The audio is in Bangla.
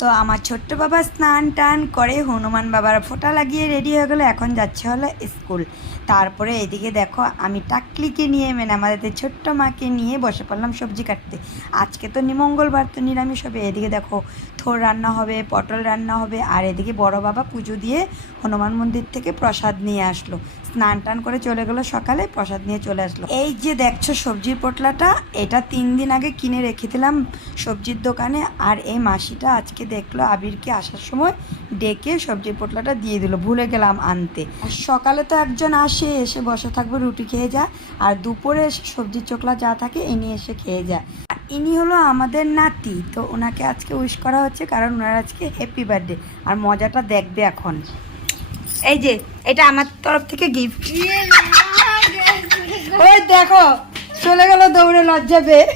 তো আমার ছোট্ট বাবা স্নান টান করে হনুমান বাবার ফোঁটা লাগিয়ে রেডি হয়ে গেলো, এখন যাচ্ছে হলো স্কুল। তারপরে এদিকে দেখো আমি টাকলিকে নিয়ে আমাদের ছোট্ট মাকে নিয়ে বসে পড়লাম সবজি কাটতে। আজকে তো মঙ্গলবার, তো নিরামিষ হবে। এদিকে দেখো থোর রান্না হবে, পটল রান্না হবে, আর এদিকে বড় বাবা পুজো দিয়ে হনুমান মন্দির থেকে প্রসাদ নিয়ে আসলো। স্নান টান করে চলে গেলো, সকালে প্রসাদ নিয়ে চলে আসলো। এই যে দেখছো সবজির পোটলাটা, এটা 3 দিন আগে কিনে রেখে দিলাম সবজির দোকানে। আর এই মাসিটা আজকে দেখলো আবিরকে আসার সময় ডেকে সবজির পোটলাটা দিয়ে দিল, ভুলে গেলাম আনতে। আর সকালে তো একজন এসে বসে থাকবে, রুটি খেয়ে যায়, আর দুপুরে সবজির চোখলা যা থাকে ইনি এসে খেয়ে যায়। আর ইনি হলো আমাদের নাতি, তো ওনাকে আজকে উইশ করা হচ্ছে কারণ ওনার আজকে হ্যাপি বার্থডে। আর মজাটা দেখবে এখন, এই যে এটা আমার তরফ থেকে গিফট। ওই দেখো চলে গেল দৌড়ে, লজ্জা পেয়ে।